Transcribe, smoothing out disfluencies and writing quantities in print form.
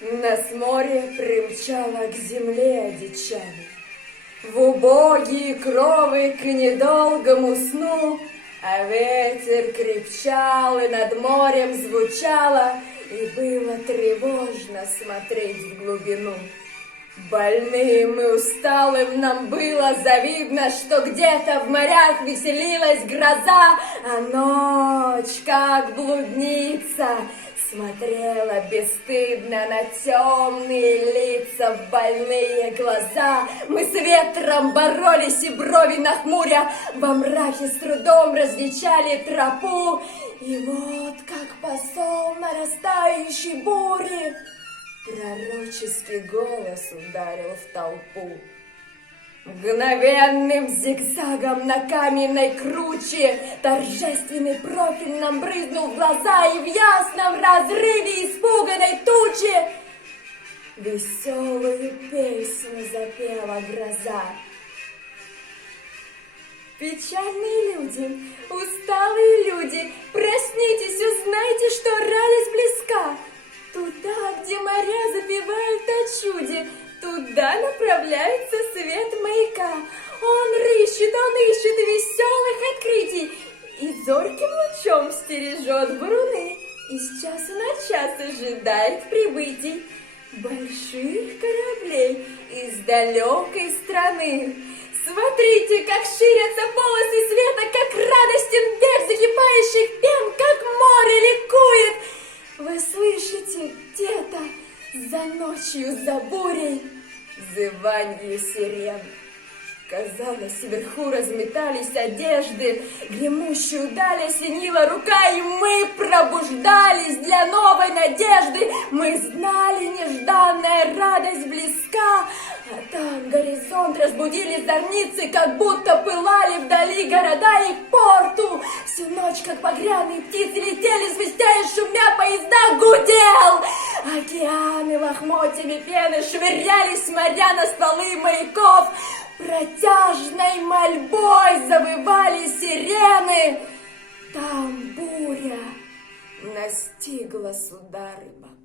Нас море примчало к земле одичали, в убогие кровы к недолгому сну, а ветер крепчал, и над морем звучало, и было тревожно смотреть в глубину. Больным и усталым нам было завидно, что где-то в морях веселилась гроза, а ночь, как блудница, смотрела бесстыдно на темные лица, в больные глаза. Мы с ветром боролись, и брови нахмуря во мраке с трудом различали тропу. И вот как посол нарастающей бури пророческий голос ударил в толпу. Мгновенным зигзагом на каменной круче торжественный профиль нам брызнул в глаза, и в ясном разрыве испуганной тучи веселую песню запела гроза. Печальные люди, усталые люди, проснитесь, узнайте, что радость близка. Туда, где моря запевают о чуде, туда направляется свет маяка. Он ищет веселых открытий и зорким лучом стережет буруны. И с часу на час ожидает прибытий больших кораблей из далекой страны. Смотрите, как ширятся полосы света, как радостен бег закипающих пен, как море ликует. Вы слышите где-то за ночью, за бурей зыванье сирен? Казалось, вверху разметались одежды, гремущую даль осенила рука, и мы пробуждались для новой надежды. Мы знали, нежданная радость близка, а там горизонт разбудили зорницы, как будто пылали вдали города и порту. Всю ночь, как багряные птицы, летели, свистя и шумя, поезда гудел. Океаны лохмотьями пены швырялись моря на стволы маяков. Протяжной мольбой завывали сирены. Там буря настигла суда рыбаков.